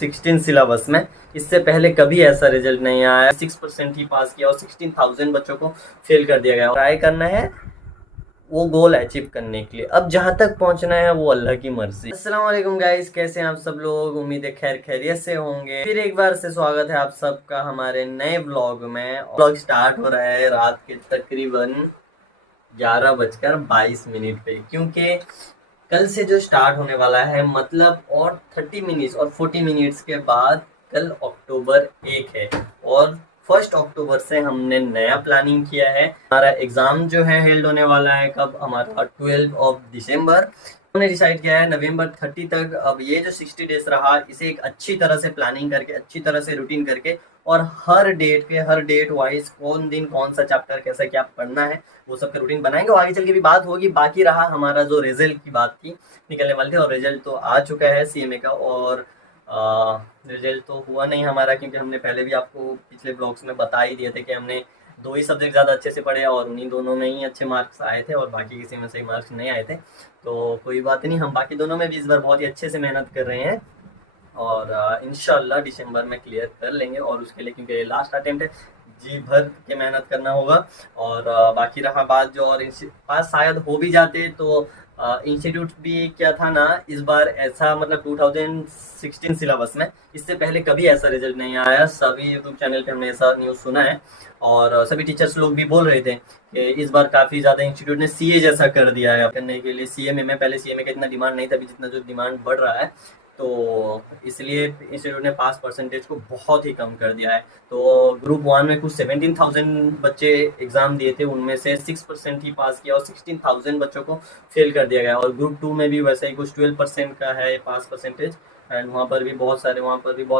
16 syllabus में। इससे पहले कभी ऐसा रिजल्ट नहीं आया। 6% ही पास किया और 16,000 बच्चों को फेल कर दिया गया। ट्राई करना है वो गोल अचीव करने के लिए। अब जहां तक पहुंचना है वो अल्लाह की मर्जी। अस्सलाम वालेकुम गाइस, कैसे हैं आप सब लोग? उम्मीद है खैर खैरियत से होंगे। फिर एक बार से स्वागत है आप सबका हमारे नए व्लॉग में। व्लॉग स्टार्ट हो रहा है रात के तकरीबन 11:22 पे, क्योंकि कल से जो स्टार्ट होने वाला है, मतलब और 30 मिनट्स और 40 मिनट्स के बाद कल अक्टूबर 1 है और 1 अक्टूबर से हमने नया प्लानिंग किया है। हमारा एग्ज़ाम जो है हेल्ड होने वाला है कब, हमारा 12 दिसंबर। हमने डिसाइड किया है नवंबर 30 तक। अब ये जो 60 डेज रहा, इसे एक अच्छी तरह से प्लानिंग करके, अच्छी तरह से रूटीन करके और हर डेट वाइज कौन दिन कौन सा चैप्टर कैसा क्या पढ़ना है वो सब का रूटीन बनाएंगे और आगे चल के भी बात होगी। बाकी रहा हमारा जो रिजल्ट की बात थी, निकलने वाले थे और रिजल्ट तो आ चुका है सीएमए का। और रिजल्ट तो हुआ नहीं हमारा, क्योंकि हमने पहले भी आपको पिछले ब्लॉग्स में बता ही दिए थे कि हमने 2 ही सब्जेक्ट ज़्यादा अच्छे से पढ़े और उन्हीं दोनों में ही अच्छे मार्क्स आए थे और बाकी किसी में सही मार्क्स नहीं आए थे। तो कोई बात नहीं, हम बाकी दोनों में भी इस बार बहुत ही अच्छे से मेहनत कर रहे हैं और इंशाल्लाह दिसंबर में क्लियर कर लेंगे। और उसके लिए, क्योंकि लास्ट अटेम्प्ट है, जी भर के मेहनत करना होगा। और बाकी रहा बात जो, और पास शायद हो भी जाते तो इंस्टीट्यूट भी क्या था ना, इस बार ऐसा मतलब 2016 सिलेबस में इससे पहले कभी ऐसा रिजल्ट नहीं आया। सभी यूट्यूब चैनल पे हमने ऐसा न्यूज़ सुना है और सभी टीचर्स लोग भी बोल रहे थे कि इस बार काफ़ी ज़्यादा इंस्टीट्यूट ने सीए जैसा कर दिया है करने के लिए। सीएमए में पहले सीएमए का इतना डिमांड नहीं था, अभी जितना जो डिमांड बढ़ रहा है, तो इसलिए इंस्टीट्यूट ने पास परसेंटेज को बहुत ही कम कर दिया है। तो ग्रुप 1 में कुछ 17,000 बच्चे एग्ज़ाम दिए थे, उनमें से 6% ही पास किया और 16,000 बच्चों को फेल कर दिया गया। और ग्रुप 2 में भी वैसे ही कुछ 12% का है पास परसेंटेज, एंड वहाँ पर भी बहुत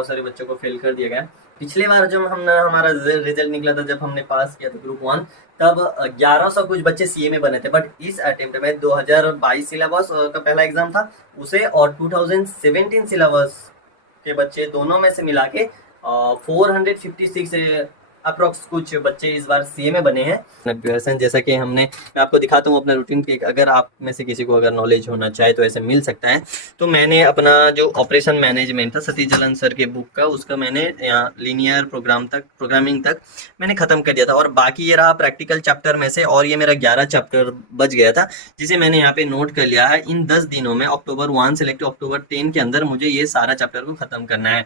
सारे बच्चों को फेल कर दिया गया। पिछले बार जब हमने हमारा रिजल्ट निकला था, जब हमने पास किया था ग्रुप 1, तब 1100 कुछ बच्चे सीए में बने थे। बट इस अटेम्प्ट में 2022 सिलेबस का पहला एग्ज़ाम था उसे, और 2017 सिलेबस के बच्चे दोनों में से मिला के 456 अप्रोक्स कुछ बच्चे इस बार सीए में बने हैं। प्रिपरेशन जैसा कि मैं आपको दिखाता हूँ अपना रूटीन की, अगर आप में से किसी को अगर नॉलेज होना चाहे तो ऐसे मिल सकता है। तो मैंने अपना जो ऑपरेशन मैनेजमेंट था सतीश जलन सर के बुक का, उसका मैंने यहाँ लीनियर प्रोग्रामिंग तक मैंने ख़त्म कर दिया था। और बाकी ये रहा प्रैक्टिकल चैप्टर में से, और ये मेरा 11 चैप्टर बच गया था, जिसे मैंने यहाँ पे नोट कर लिया है। इन 10 दिनों में अक्टूबर 1 से लेकर अक्टूबर 10 के अंदर मुझे ये सारा चैप्टर को ख़त्म करना है।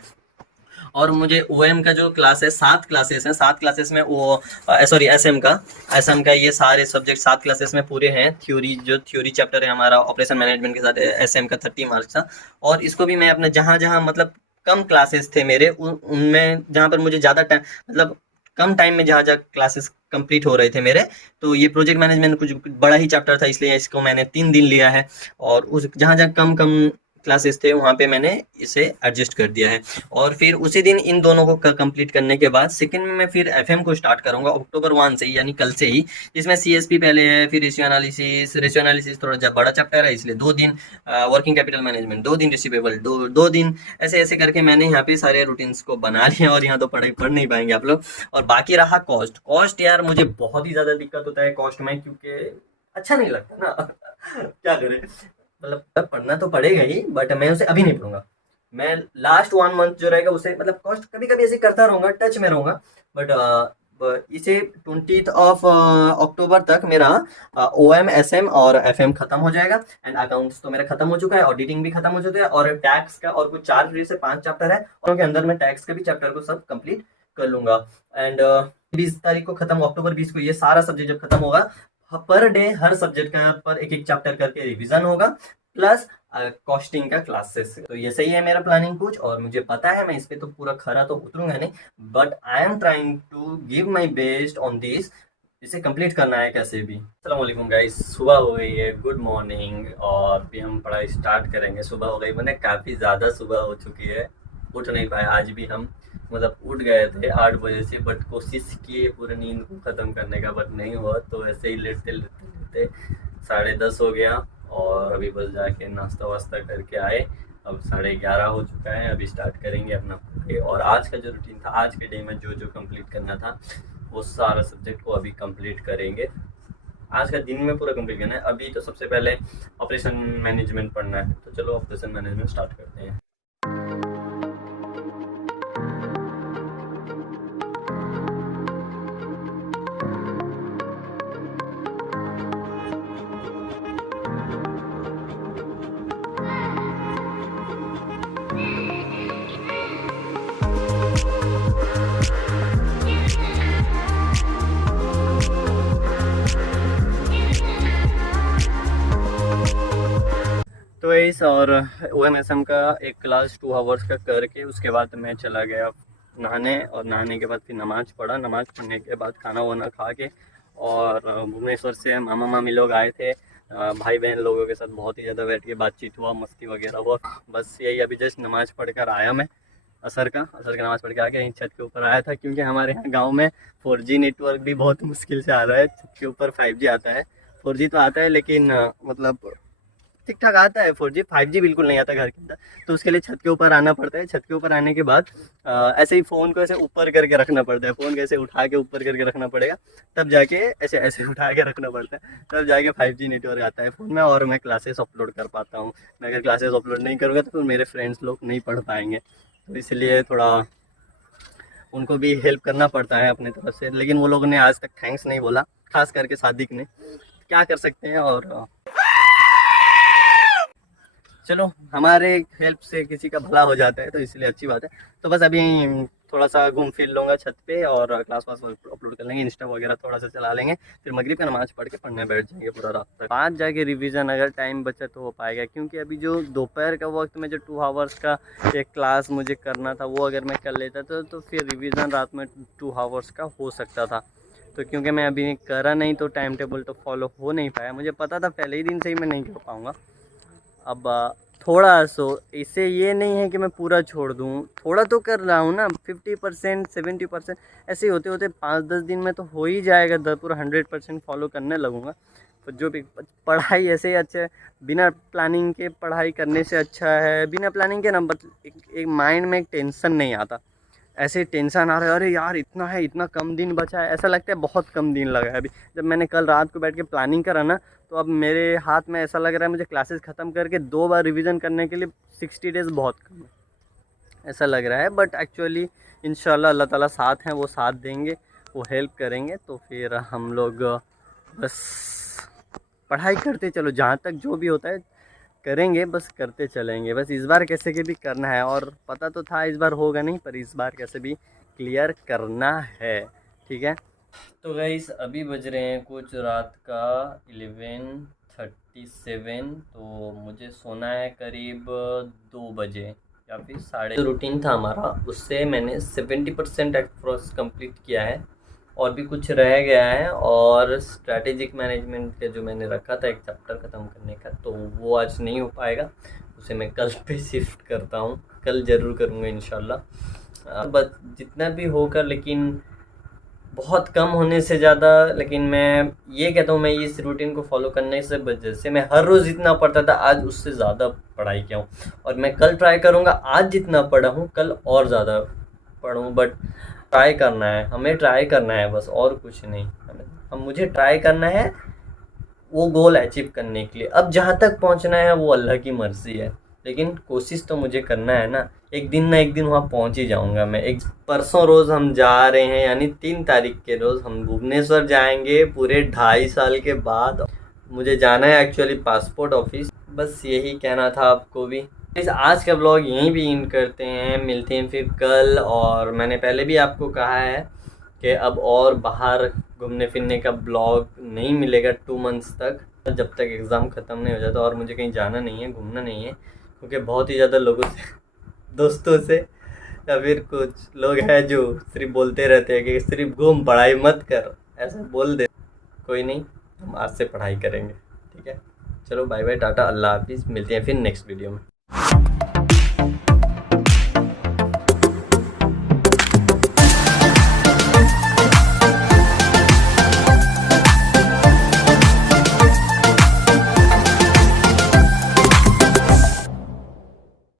और मुझे ओएम का जो क्लास है, 7 क्लासेस हैं, 7 क्लासेस में वो सॉरी एसएम का ये सारे सब्जेक्ट 7 क्लासेस में पूरे हैं। थ्योरी चैप्टर है हमारा ऑपरेशन मैनेजमेंट के साथ, एसएम का 30 मार्क्स था। और इसको भी मैं अपना जहाँ जहाँ मतलब कम क्लासेस थे मेरे उनमें, जहाँ पर मुझे ज़्यादा टाइम मतलब कम टाइम में जहाँ जहाँ क्लासेस कंप्लीट हो रहे थे मेरे, तो ये प्रोजेक्ट मैनेजमेंट कुछ बड़ा ही चैप्टर था, इसलिए इसको मैंने 3 दिन लिया है। और उस जहाँ जहाँ कम कम क्लासेस थे वहाँ पे मैंने इसे एडजस्ट कर दिया है। और फिर उसी दिन इन दोनों को कंप्लीट करने के बाद सेकंड में मैं फिर एफएम को स्टार्ट करूंगा अक्टूबर 1 से ही, यानी कल से ही। इसमें सीएसपी पहले है, फिर रेशियो एनालिसिस थोड़ा बड़ा चैप्टर है, इसलिए 2 दिन वर्किंग कैपिटल मैनेजमेंट, 2 दिन रिसीवेबल, 2 दिन ऐसे ऐसे करके मैंने यहाँ पे सारे रूटीन्स को बना लिया। और यहाँ तो पढ़ नहीं पाएंगे आप लोग। और बाकी रहा कॉस्ट यार, मुझे बहुत ही ज़्यादा दिक्कत होता है कॉस्ट में, क्योंकि अच्छा नहीं लगता ना क्या करें, मतलब पढ़ना तो पड़ेगा ही, बट मैं उसे अभी नहीं पढ़ूंगा। मैं लास्ट 1 मंथ जो रहेगा उसे मतलब कॉस्ट कभी कभी ऐसे करता रहूंगा, टच में रहूंगा। बट इसे 20 अक्टूबर तक मेरा ओएम एसएम और एफएम खत्म हो जाएगा। एंड अकाउंट्स तो मेरा खत्म हो चुका है, ऑडिटिंग भी खत्म हो चुका है, और टैक्स का और कुछ 4 से 5 चैप्टर है, और उनके अंदर मैं टैक्स का भी चैप्टर को सब कंप्लीट कर लूंगा। एंड 20 तारीख को खत्म, अक्टूबर 20 को ये सारा सब्जेक्ट जब खत्म होगा, पर डे हर सब्जेक्ट का पर एक एक चैप्टर करके रिवीजन होगा, प्लस कॉस्टिंग का क्लासेस। तो ये सही है मेरा प्लानिंग कुछ, और मुझे पता है मैं इस पे तो पूरा खरा तो उतरूंगा नहीं, but I am trying to give my best on this. इसे कंप्लीट करना है कैसे भी। अस्सलाम वालेकुम गाइस, सुबह हो गई है, गुड मॉर्निंग, और भी हम पढ़ाई स्टार्ट करेंगे। सुबह हो गई मैंने, काफ़ी ज़्यादा सुबह हो चुकी है, उठ नहीं पाए आज भी हम। मतलब उठ गए थे 8 बजे से, बट कोशिश किए पूरी नींद को ख़त्म करने का, बट नहीं हुआ। तो ऐसे ही लेटते लेटते लेटते 10:30 हो गया, और अभी बस जाके नाश्ता वास्ता करके आए। अब 11:30 हो चुका है, अभी स्टार्ट करेंगे अपना पढ़ाई। और आज का जो रूटीन था, आज के डे में जो जो कंप्लीट करना था, वो सारा सब्जेक्ट को अभी कंप्लीट करेंगे। आज का दिन में पूरा कंप्लीट करना है। अभी तो सबसे पहले ऑपरेशन मैनेजमेंट पढ़ना है, तो चलो ऑपरेशन मैनेजमेंट स्टार्ट करते हैं। और OMSM का एक क्लास 2 आवर्स का करके उसके बाद मैं चला गया नहाने, और नहाने के बाद फिर नमाज़ पढ़ा। नमाज़ पढ़ने के बाद खाना वाना खा के, और भुवनेश्वर से मामा मामी लोग आए थे, भाई बहन लोगों के साथ बहुत ही ज़्यादा बैठ के बातचीत हुआ, मस्ती वगैरह हुआ। बस यही, अभी जस्ट नमाज़ पढ़ कर आया मैं, असर का नमाज़ पढ़ के आके यहीं छत के ऊपर आया था, क्योंकि हमारे यहाँ गांव में 4G नेटवर्क भी बहुत मुश्किल से आ रहा है। छत के ऊपर 5G आता है, 4G तो आता है लेकिन मतलब ठीक ठाक आता है। 4G 5G बिल्कुल नहीं आता घर के अंदर, तो उसके लिए छत के ऊपर आना पड़ता है। छत के ऊपर आने के बाद ऐसे ही फ़ोन को ऐसे ऊपर करके रखना पड़ता है, फ़ोन को ऐसे उठा के ऊपर करके रखना पड़ेगा, तब जाके ऐसे ऐसे उठा के रखना पड़ता है, तब जाके 5G नेटवर्क आता है फ़ोन में, और मैं क्लासेस अपलोड कर पाता हूँ। मैं अगर क्लासेस अपलोड नहीं करूँगा तो फिर मेरे फ्रेंड्स लोग नहीं पढ़ पाएंगे, तो इसलिए थोड़ा उनको भी हेल्प करना पड़ता है अपने तरफ से। लेकिन वो लोगों ने आज तक थैंक्स नहीं बोला, खास करके सादिक ने। क्या कर सकते हैं, और चलो हमारे हेल्प से किसी का भला हो जाता है, तो इसलिए अच्छी बात है। तो बस अभी थोड़ा सा घूम फिर लूँगा छत पे, और क्लास वास अपलोड कर लेंगे, इंस्टा वगैरह थोड़ा सा चला लेंगे, फिर मगरिब का नमाज़ पढ़ के पढ़ने बैठ जाएंगे पूरा रात तक। आज जाके रिवीजन अगर टाइम बचा तो हो पाएगा, क्योंकि अभी जो दोपहर का वक्त में जो 2 आवर्स का एक क्लास मुझे करना था, वो अगर मैं कर लेता तो फिर रिवीजन रात में 2 आवर्स का हो सकता था। तो क्योंकि मैं अभी करा नहीं, तो टाइम टेबल तो फॉलो हो नहीं पाया। मुझे पता था पहले ही दिन से ही मैं नहीं कर पाऊँगा। अब थोड़ा सो, इससे ये नहीं है कि मैं पूरा छोड़ दूँ, थोड़ा तो कर रहा हूँ ना, 50% 70%, ऐसे होते होते 5-10 दिन में तो हो ही जाएगा, पूरा 100% फॉलो करने लगूँगा। तो जो भी पढ़ाई ऐसे ही अच्छा है, बिना प्लानिंग के पढ़ाई करने से अच्छा है। बिना प्लानिंग के ना, बट एक माइंड में एक टेंशन नहीं आता, ऐसे टेंशन आ रहा है, अरे यार इतना है, इतना कम दिन बचा है, ऐसा लगता है बहुत कम दिन लगा है। अभी जब मैंने कल रात को बैठ के प्लानिंग करा ना, तो अब मेरे हाथ में ऐसा लग रहा है मुझे क्लासेस ख़त्म करके 2 बार रिवीजन करने के लिए 60 डेज़ बहुत कम है, ऐसा लग रहा है। बट एक्चुअली इंशाल्लाह अल्लाह ताला साथ हैं, वो साथ देंगे, वो हेल्प करेंगे, तो फिर हम लोग बस पढ़ाई करते चलो, जहाँ तक जो भी होता है करेंगे, बस करते चलेंगे। बस इस बार कैसे के भी करना है, और पता तो था इस बार होगा नहीं, पर इस बार कैसे भी क्लियर करना है, ठीक है। तो गाइस अभी बज रहे हैं कुछ रात का 11:37, तो मुझे सोना है करीब 2 बजे या फिर साढ़े। जो रूटीन था हमारा, उससे मैंने 70% अप्रॉक्स कंप्लीट किया है, और भी कुछ रह गया है। और स्ट्रैटेजिक मैनेजमेंट का जो मैंने रखा था एक चैप्टर ख़त्म करने का, तो वो आज नहीं हो पाएगा, उसे मैं कल पे शिफ्ट करता हूँ, कल ज़रूर करूँगा इंशाल्लाह। बस जितना भी होगा, लेकिन बहुत कम होने से ज़्यादा। लेकिन मैं ये कहता हूँ, मैं इस रूटीन को फॉलो करने से वजह से मैं हर रोज़ जितना पढ़ता था, आज उससे ज़्यादा पढ़ाई किया हूँ, और मैं कल ट्राई करूँगा आज जितना पढ़ा हूँ कल और ज़्यादा पढ़ूँ। बट ट्राई करना है, हमें ट्राई करना है बस, और कुछ नहीं। मुझे ट्राई करना है वो गोल अचीव करने के लिए। अब जहाँ तक पहुँचना है वो अल्लाह की मर्ज़ी है, लेकिन कोशिश तो मुझे करना है ना एक दिन वहाँ पहुँच ही जाऊँगा मैं। एक परसों रोज़ हम जा रहे हैं, यानी 3 तारीख के रोज़ हम भुवनेश्वर जाएंगे, पूरे 2.5 साल के बाद। मुझे जाना है एक्चुअली पासपोर्ट ऑफिस। बस यही कहना था आपको भी। इस आज का ब्लॉग यहीं भी एंड करते हैं, मिलते हैं फिर कल। और मैंने पहले भी आपको कहा है कि अब और बाहर घूमने फिरने का ब्लॉग नहीं मिलेगा 2 मंथ्स तक, जब तक एग्ज़ाम ख़त्म नहीं हो जाता, और मुझे कहीं जाना नहीं है, घूमना नहीं है, क्योंकि बहुत ही ज़्यादा लोगों से दोस्तों से या फिर कुछ लोग हैं जो सिर्फ बोलते रहते हैं कि सिर्फ घूम, पढ़ाई मत कर, ऐसा बोल दे। कोई नहीं, हम आज से पढ़ाई करेंगे, ठीक है। चलो बाय बाय, टाटा, अल्लाह हाफिज़, मिलते हैं फिर नेक्स्ट वीडियो में।